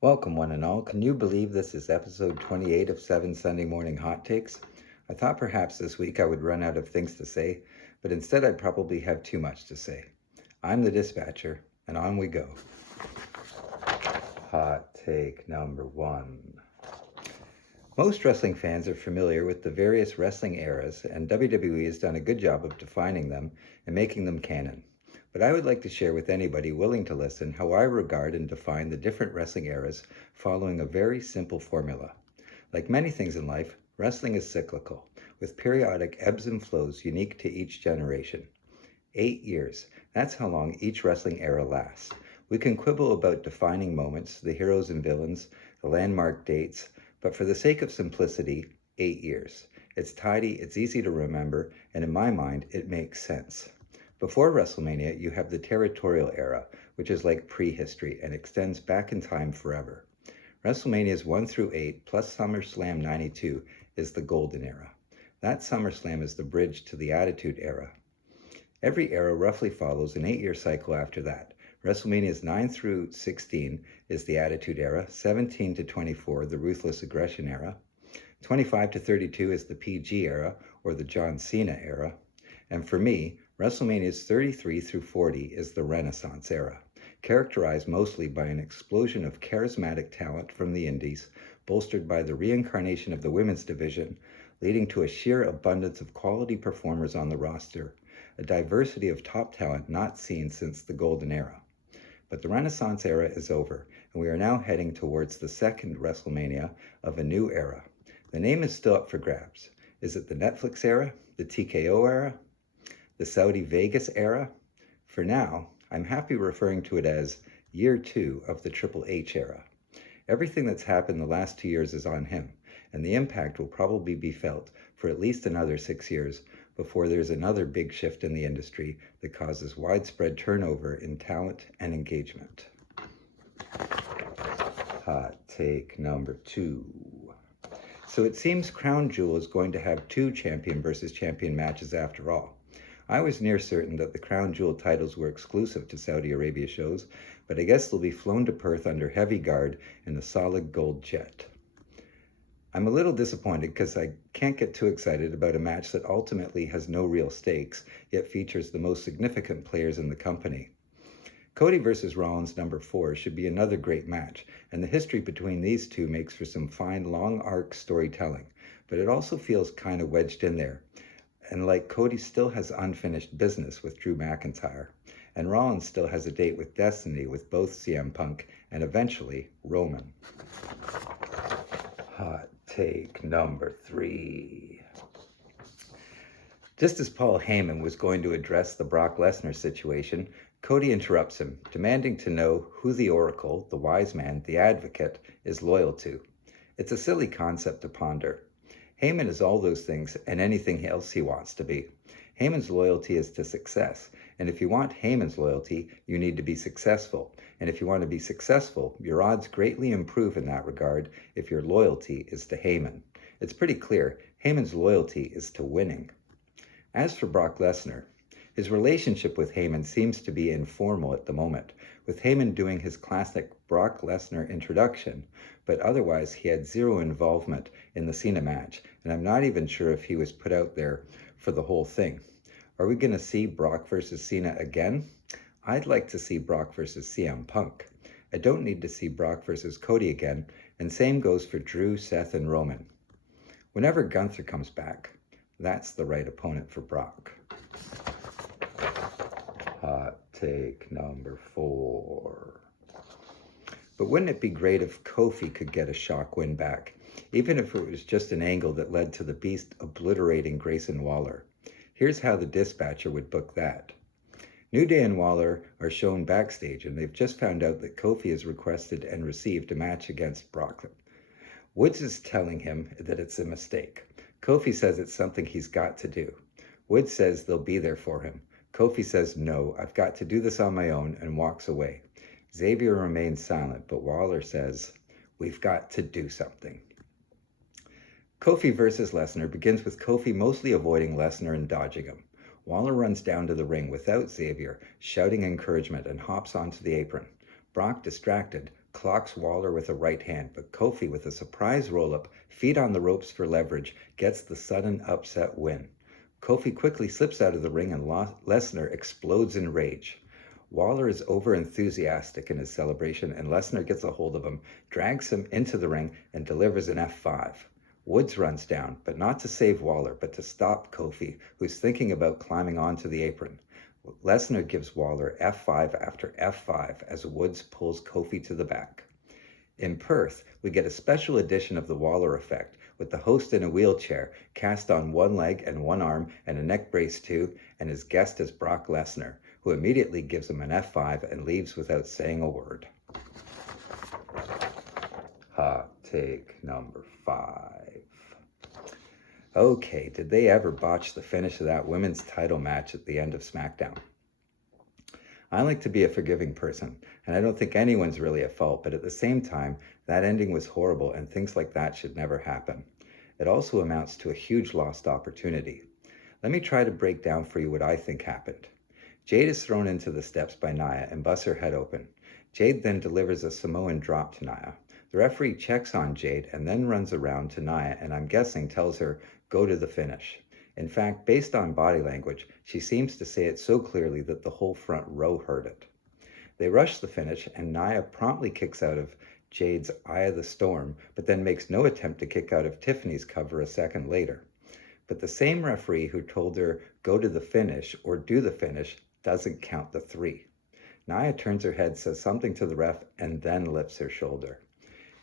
Welcome, one and all. Can you believe this is episode 28 of 7 Sunday Morning Hot Takes? I thought perhaps this week I would run out of things to say, but instead I'd probably have too much to say. I'm the dispatcher, and on we go. Hot take number 1. Most wrestling fans are familiar with the various wrestling eras, and WWE has done a good job of defining them and making them canon. But I would like to share with anybody willing to listen how I regard and define the different wrestling eras following a very simple formula. Like many things in life, wrestling is cyclical, with periodic ebbs and flows unique to each generation. 8 years, that's how long each wrestling era lasts. We can quibble about defining moments, the heroes and villains, the landmark dates, but for the sake of simplicity, 8 years. It's tidy, it's easy to remember, and in my mind, it makes sense. Before WrestleMania, you have the territorial era, which is like prehistory and extends back in time forever. WrestleManias 1 through 8 plus SummerSlam 92 is the golden era. That SummerSlam is the bridge to the Attitude Era. Every era roughly follows an 8-year cycle after that. WrestleManias 9 through 16 is the Attitude Era, 17 to 24 the Ruthless Aggression Era, 25 to 32 is the PG Era or the John Cena Era, and for me, WrestleManias 33 through 40 is the Renaissance Era, characterized mostly by an explosion of charismatic talent from the Indies, bolstered by the reincarnation of the women's division, leading to a sheer abundance of quality performers on the roster, a diversity of top talent not seen since the Golden Era. But the Renaissance Era is over, and we are now heading towards the second WrestleMania of a new era. The name is still up for grabs. Is it the Netflix era, the TKO era, the Saudi Vegas era? For now, I'm happy referring to it as year 2 of the Triple H era. Everything that's happened the last 2 years is on him, and the impact will probably be felt for at least another 6 years before there's another big shift in the industry that causes widespread turnover in talent and engagement. Hot take number 2. So it seems Crown Jewel is going to have 2 champion versus champion matches after all. I was near certain that the Crown Jewel titles were exclusive to Saudi Arabia shows, but I guess they'll be flown to Perth under heavy guard in a solid gold jet. I'm a little disappointed because I can't get too excited about a match that ultimately has no real stakes, yet features the most significant players in the company. Cody versus Rollins number 4 should be another great match, and the history between these two makes for some fine long arc storytelling, but it also feels kind of wedged in there. And like Cody still has unfinished business with Drew McIntyre, and Rollins still has a date with Destiny with both CM Punk and eventually Roman. Hot take number 3. Just as Paul Heyman was going to address the Brock Lesnar situation, Cody interrupts him, demanding to know who the Oracle, the wise man, the advocate, is loyal to. It's a silly concept to ponder. Heyman is all those things and anything else he wants to be. Heyman's loyalty is to success, and if you want Heyman's loyalty, you need to be successful. And if you want to be successful, your odds greatly improve in that regard if your loyalty is to Heyman. It's pretty clear, Heyman's loyalty is to winning. As for Brock Lesnar, his relationship with Heyman seems to be informal at the moment, with Heyman doing his classic Brock Lesnar introduction, but otherwise he had zero involvement in the Cena match, and I'm not even sure if he was put out there for the whole thing. Are we going to see Brock versus Cena again? I'd like to see Brock versus CM Punk. I don't need to see Brock versus Cody again, and same goes for Drew, Seth, and Roman. Whenever Gunther comes back, that's the right opponent for Brock. Hot take number 4. But wouldn't it be great if Kofi could get a shock win back, even if it was just an angle that led to the Beast obliterating Grayson Waller? Here's how the Dispatcher would book that. New Day and Waller are shown backstage, and they've just found out that Kofi has requested and received a match against Brock. Woods is telling him that it's a mistake. Kofi says it's something he's got to do. Woods says they'll be there for him. Kofi says, no, I've got to do this on my own, and walks away. Xavier remains silent, but Waller says, we've got to do something. Kofi versus Lesnar begins with Kofi mostly avoiding Lesnar and dodging him. Waller runs down to the ring without Xavier, shouting encouragement, and hops onto the apron. Brock, distracted, clocks Waller with a right hand, but Kofi, with a surprise roll-up, feet on the ropes for leverage, gets the sudden upset win. Kofi quickly slips out of the ring and Lesnar explodes in rage. Waller is over-enthusiastic in his celebration, and Lesnar gets a hold of him, drags him into the ring, and delivers an F5. Woods runs down, but not to save Waller, but to stop Kofi, who's thinking about climbing onto the apron. Lesnar gives Waller F5 after F5 as Woods pulls Kofi to the back. In Perth, we get a special edition of the Waller effect, with the host in a wheelchair, cast on one leg and one arm, and a neck brace too, and his guest is Brock Lesnar, who immediately gives him an F5 and leaves without saying a word. Hot take number 5. Okay, did they ever botch the finish of that women's title match at the end of SmackDown? I like to be a forgiving person, and I don't think anyone's really at fault, but at the same time, that ending was horrible and things like that should never happen. It also amounts to a huge lost opportunity. Let me try to break down for you what I think happened. Jade is thrown into the steps by Nia and busts her head open. Jade then delivers a Samoan drop to Nia. The referee checks on Jade and then runs around to Nia and I'm guessing tells her, go to the finish. In fact, based on body language, she seems to say it so clearly that the whole front row heard it. They rush the finish and Nia promptly kicks out of Jade's Eye of the Storm, but then makes no attempt to kick out of Tiffany's cover a second later. But the same referee who told her, go to the finish or do the finish, doesn't count the 3. Nia turns her head, says something to the ref, and then lifts her shoulder.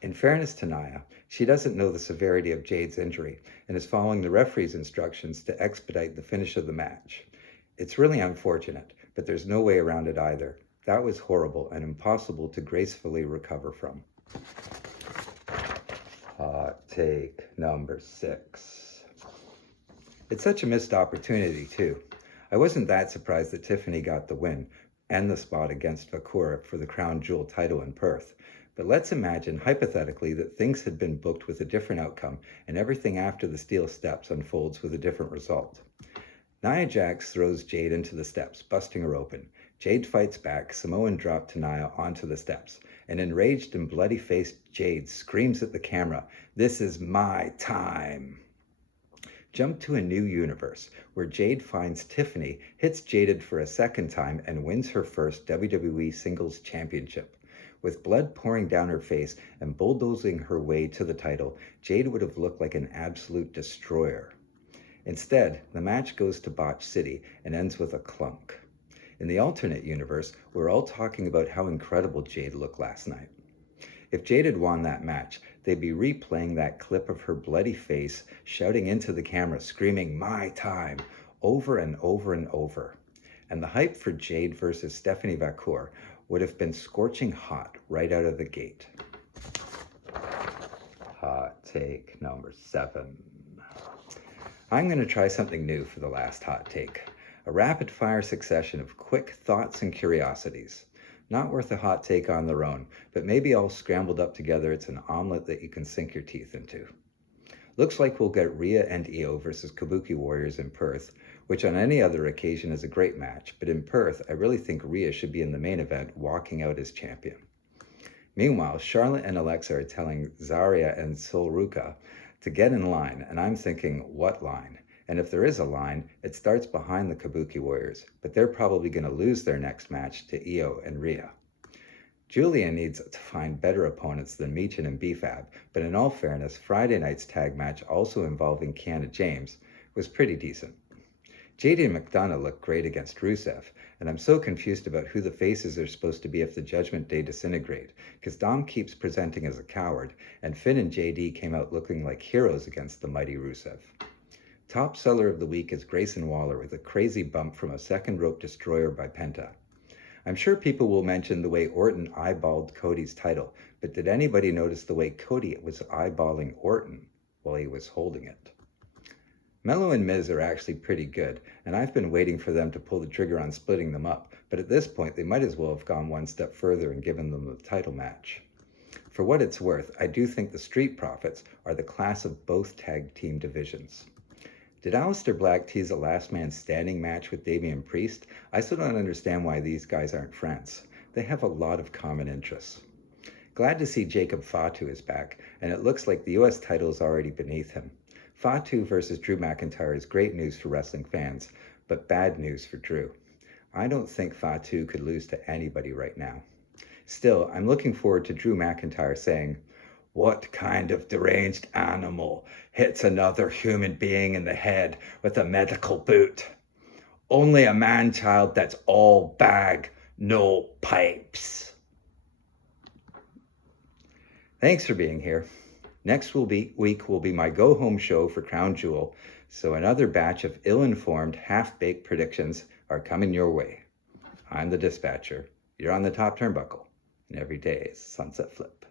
In fairness to Nia, she doesn't know the severity of Jade's injury and is following the referee's instructions to expedite the finish of the match. It's really unfortunate, but there's no way around it either. That was horrible and impossible to gracefully recover from. Hot take number 6. It's such a missed opportunity, too. I wasn't that surprised that Tiffany got the win and the spot against Vakura for the Crown Jewel title in Perth. But let's imagine, hypothetically, that things had been booked with a different outcome and everything after the steel steps unfolds with a different result. Nia Jax throws Jade into the steps, busting her open. Jade fights back, Samoan drop to Nia onto the steps. An enraged and bloody-faced Jade screams at the camera, "This is my time!" Jump to a new universe, where Jade finds Tiffany, hits Jaded for a second time, and wins her first WWE Singles Championship. With blood pouring down her face and bulldozing her way to the title, Jade would have looked like an absolute destroyer. Instead, the match goes to Botch City and ends with a clunk. In the alternate universe, we're all talking about how incredible Jade looked last night. If Jade had won that match, they'd be replaying that clip of her bloody face, shouting into the camera, screaming, "My time," over and over and over. And the hype for Jade versus Stephanie Vacour would have been scorching hot right out of the gate. Hot take number 7. I'm going to try something new for the last hot take. A rapid-fire succession of quick thoughts and curiosities. Not worth a hot take on their own, but maybe all scrambled up together it's an omelet that you can sink your teeth into. Looks like we'll get Rhea and Io versus Kabuki Warriors in Perth, which on any other occasion is a great match, but in Perth, I really think Rhea should be in the main event, walking out as champion. Meanwhile, Charlotte and Alexa are telling Zarya and Solruka to get in line, and I'm thinking, what line? And if there is a line, it starts behind the Kabuki Warriors, but they're probably going to lose their next match to Io and Rhea. Julia needs to find better opponents than Michin and BFAB, but in all fairness, Friday night's tag match, also involving Kiana James, was pretty decent. JD and McDonough looked great against Rusev, and I'm so confused about who the faces are supposed to be if the Judgment Day disintegrate, because Dom keeps presenting as a coward, and Finn and JD came out looking like heroes against the mighty Rusev. Top seller of the week is Grayson Waller with a crazy bump from a second rope destroyer by Penta. I'm sure people will mention the way Orton eyeballed Cody's title, but did anybody notice the way Cody was eyeballing Orton while he was holding it? Mello and Miz are actually pretty good, and I've been waiting for them to pull the trigger on splitting them up, but at this point they might as well have gone one step further and given them the title match. For what it's worth, I do think the Street Profits are the class of both tag team divisions. Did Aleister Black tease a last man standing match with Damian Priest? I still don't understand why these guys aren't friends. They have a lot of common interests. Glad to see Jacob Fatu is back, and it looks like the US title is already beneath him. Fatu versus Drew McIntyre is great news for wrestling fans, but bad news for Drew. I don't think Fatu could lose to anybody right now. Still, I'm looking forward to Drew McIntyre saying, "What kind of deranged animal hits another human being in the head with a medical boot? Only a man-child that's all bag, no pipes." Thanks for being here. Next week will be my go-home show for Crown Jewel, so another batch of ill-informed, half-baked predictions are coming your way. I'm the Dispatcher. You're on the top turnbuckle, and every day is Sunset Flip.